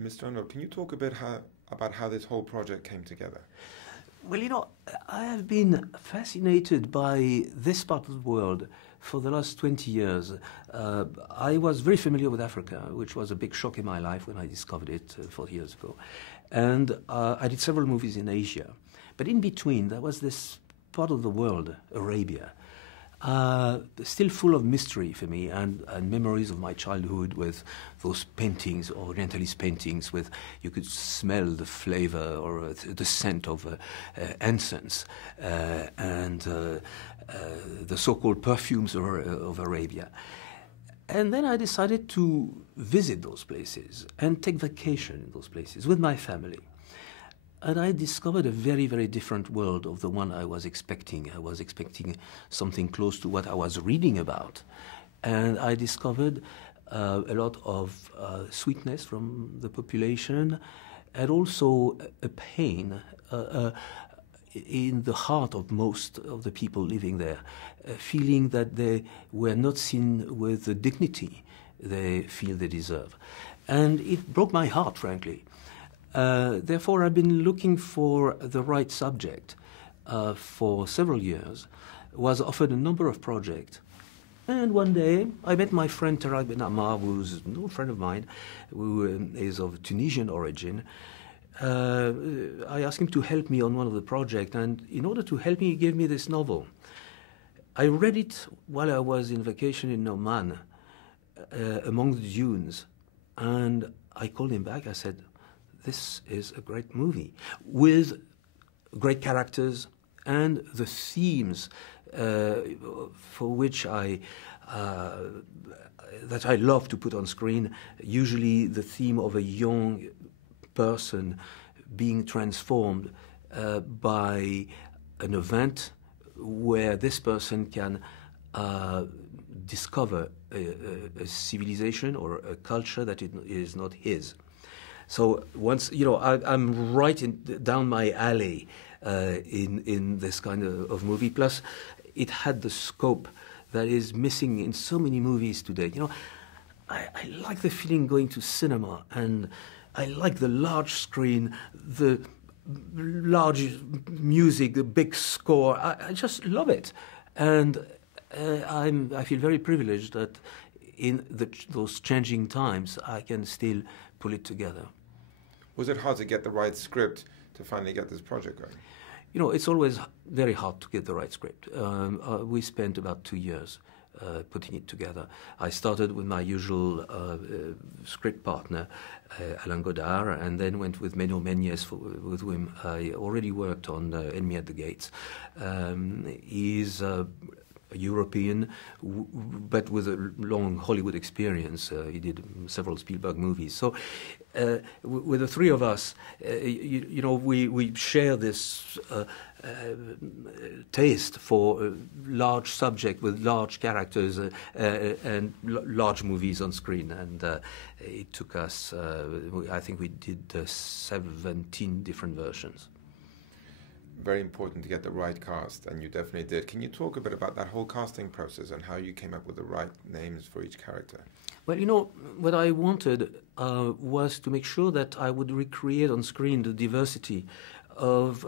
Mr. Annaud, can you talk a bit about how this whole project came together? Well, you know, I have been fascinated by this part of the world for the last 20 years. I was very familiar with Africa, which was a big shock in my life when I discovered it 40 years ago. And I did several movies in Asia. But in between, there was this part of the world, Arabia, still full of mystery for me and memories of my childhood with those paintings, Orientalist paintings, with you could smell the flavor or the scent of incense and the so-called perfumes of Arabia. And then I decided to visit those places and take vacation in those places with my family. And I discovered a very, very different world of the one I was expecting. I was expecting something close to what I was reading about. And I discovered a lot of sweetness from the population and also a pain in the heart of most of the people living there, feeling that they were not seen with the dignity they feel they deserve. And it broke my heart, frankly. Therefore, I've been looking for the right subject for several years, was offered a number of projects. And one day, I met my friend Tarak Ben Ammar, who's an old friend of mine, who is of Tunisian origin. I asked him to help me on one of the projects, and in order to help me, he gave me this novel. I read it while I was in vacation in Oman, among the dunes, and I called him back. I said, this is a great movie with great characters and the themes for which that I love to put on screen. Usually the theme of a young person being transformed by an event where this person can discover a civilization or a culture that is not his. So once, you know, I'm right down my alley in this kind of movie. Plus, it had the scope that is missing in so many movies today. You know, I like the feeling going to cinema, and I like the large screen, the large music, the big score. I just love it, and I feel very privileged that in those changing times I can still pull it together. Was it hard to get the right script to finally get this project going? You know, it's always very hard to get the right script. We spent about 2 years putting it together. I started with my usual script partner, Alain Godard, and then went with Menno Menjes, with whom I already worked on Enemy at the Gates. He's a European, but with a long Hollywood experience. He did several Spielberg movies. So with the three of us, you know, we share this taste for a large subject with large characters and large movies on screen. And it took us, I think we did 17 different versions. Very important to get the right cast, and you definitely did. Can you talk a bit about that whole casting process and how you came up with the right names for each character? Well, you know, what I wanted was to make sure that I would recreate on screen the diversity of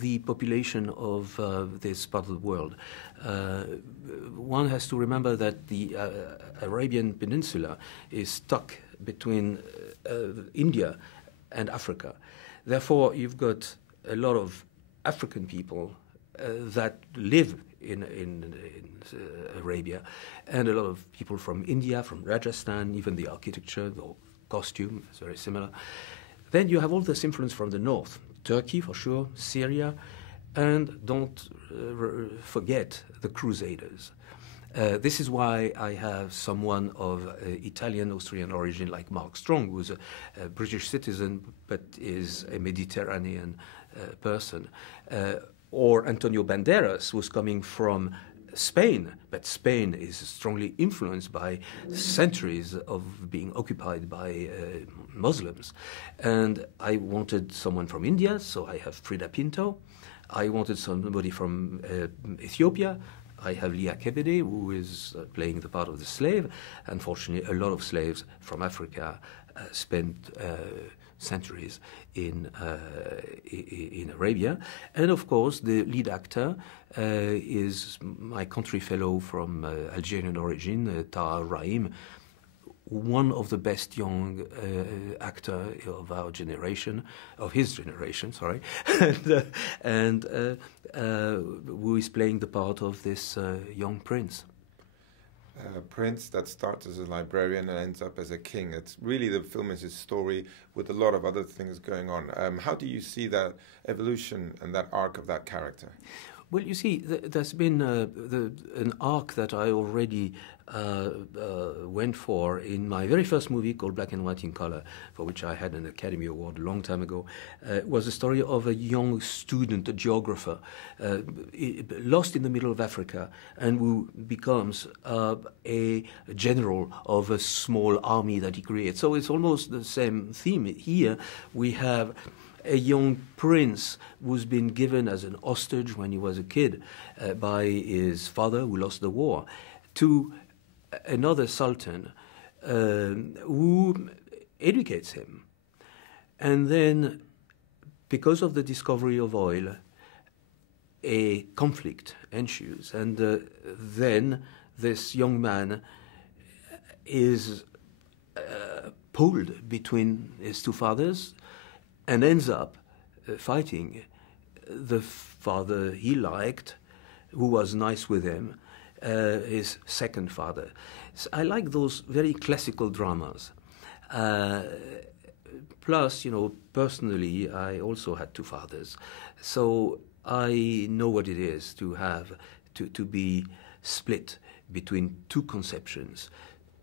the population of this part of the world. One has to remember that the Arabian Peninsula is stuck between India and Africa. Therefore, you've got a lot of African people that live in Arabia, and a lot of people from India, from Rajasthan. Even the architecture, the costume is very similar. Then you have all this influence from the north, Turkey for sure, Syria, and don't forget the Crusaders. This is why I have someone of Italian, Austrian origin like Mark Strong, who's a British citizen but is a Mediterranean person, or Antonio Banderas, who's coming from Spain, but Spain is strongly influenced by centuries of being occupied by Muslims. And I wanted someone from India, so I have Frida Pinto. I wanted somebody from Ethiopia. I have Leah Kebede, who is playing the part of the slave. Unfortunately, a lot of slaves from Africa spent centuries in Arabia. And of course, the lead actor is my country fellow from Algerian origin, Taha Rahim, one of the best young actor of our generation, of his generation, sorry, and who is playing the part of this young prince. Prince that starts as a librarian and ends up as a king. It's really, the film is his story with a lot of other things going on. How do you see that evolution and that arc of that character? Well, you see, there's been an arc that I already went for in my very first movie called Black and White in Color, for which I had an Academy Award a long time ago. It was a story of a young student, a geographer, lost in the middle of Africa, and who becomes a general of a small army that he creates. So it's almost the same theme. Here we have a young prince who's been given as an hostage when he was a kid by his father, who lost the war, to another sultan who educates him. And then, because of the discovery of oil, a conflict ensues. And then this young man is pulled between his two fathers, and ends up fighting the father he liked, who was nice with him, his second father. So I like those very classical dramas. Plus, you know, personally, I also had two fathers. So I know what it is to have, to be split between two conceptions,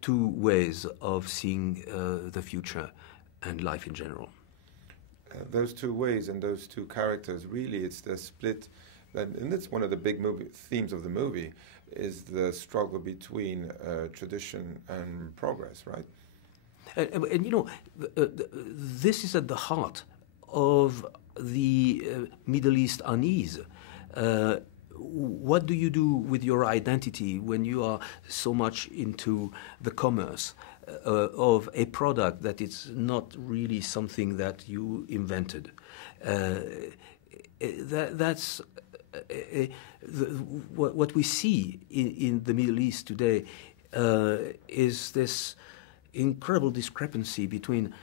two ways of seeing the future and life in general. Those two ways and those two characters, really, it's the split, and that's one of the big themes of the movie, is the struggle between tradition and progress, right? And you know, this is at the heart of the Middle East unease. What do you do with your identity when you are so much into the commerce of a product that is not really something that you invented? That's what we see in the Middle East today is this incredible discrepancy between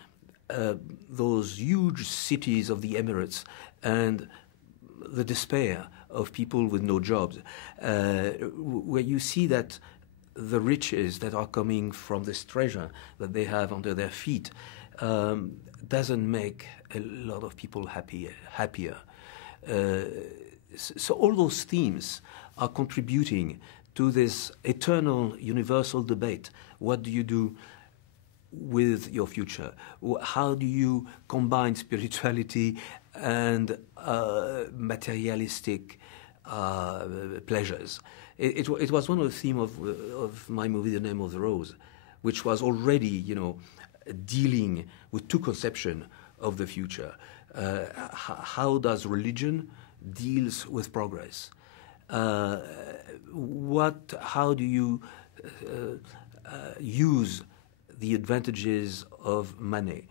those huge cities of the Emirates and the despair of people with no jobs, where you see that the riches that are coming from this treasure that they have under their feet doesn't make a lot of people happier. So all those themes are contributing to this eternal universal debate. What do you do with your future? How do you combine spirituality and materialistic pleasures? It was one of the themes of my movie, The Name of the Rose, which was already, you know, dealing with two conceptions of the future. How does religion deals with progress? How do you use the advantages of money?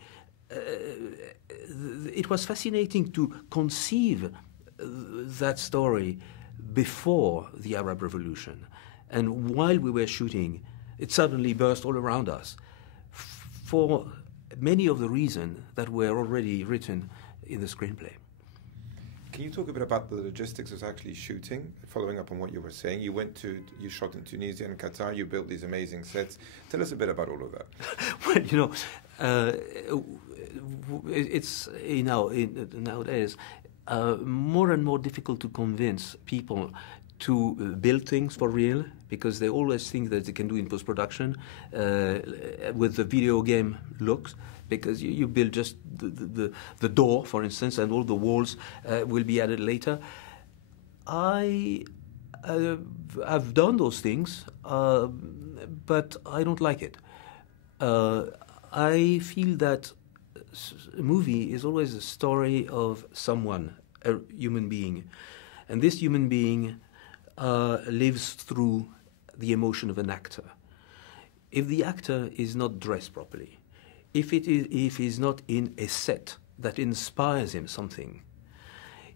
It was fascinating to conceive that story before the Arab Revolution. And while we were shooting, it suddenly burst all around us for many of the reasons that were already written in the screenplay. Can you talk a bit about the logistics of actually shooting? Following up on what you were saying, you shot in Tunisia and Qatar, you built these amazing sets. Tell us a bit about all of that. Well, you know, it's nowadays more and more difficult to convince people to build things for real, because they always think that they can do in post-production with the video game looks, because you build just the door, for instance, and all the walls will be added later. I have done those things, but I don't like it. I feel that a movie is always a story of someone, a human being. And this human being lives through the emotion of an actor. If the actor is not dressed properly, if he's not in a set that inspires him something,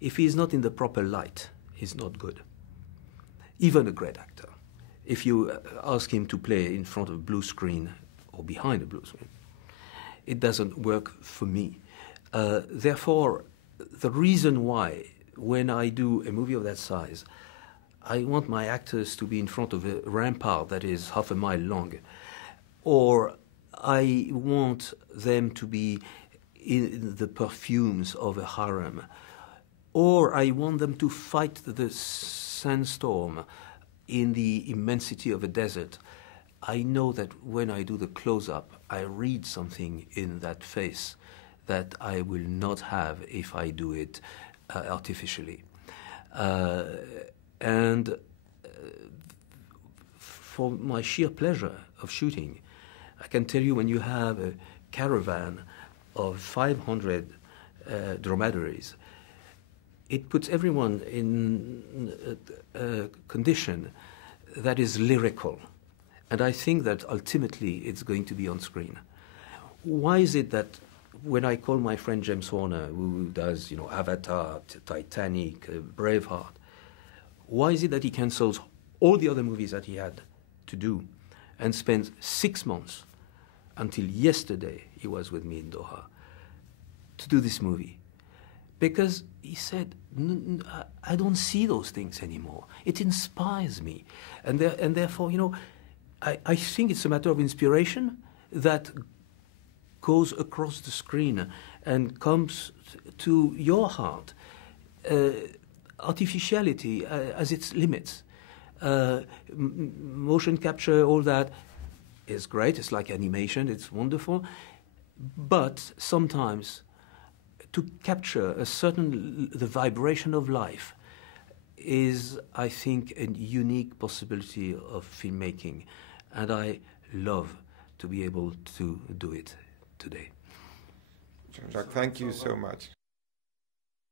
if he's not in the proper light, he's not good. Even a great actor. If you ask him to play in front of a blue screen or behind a blue screen, it doesn't work for me. Therefore, the reason why, when I do a movie of that size, I want my actors to be in front of a rampart that is half a mile long, or I want them to be in the perfumes of a harem, or I want them to fight the sandstorm in the immensity of a desert. I know that when I do the close-up, I read something in that face that I will not have if I do it artificially. And for my sheer pleasure of shooting, I can tell you, when you have a caravan of 500 dromedaries, it puts everyone in a condition that is lyrical. And I think that ultimately it's going to be on screen. Why is it that when I call my friend James Horner, who does, Avatar, Titanic, Braveheart, why is it that he cancels all the other movies that he had to do and spends 6 months, until yesterday he was with me in Doha, to do this movie? Because he said, I don't see those things anymore. It inspires me. And therefore, I think it's a matter of inspiration that goes across the screen and comes to your heart. Artificiality has its limits. Motion capture, all that is great. It's like animation. It's wonderful. But sometimes to capture the vibration of life is, I think, a unique possibility of filmmaking. And I love to be able to do it today. Jean-Jacques, thank you so much.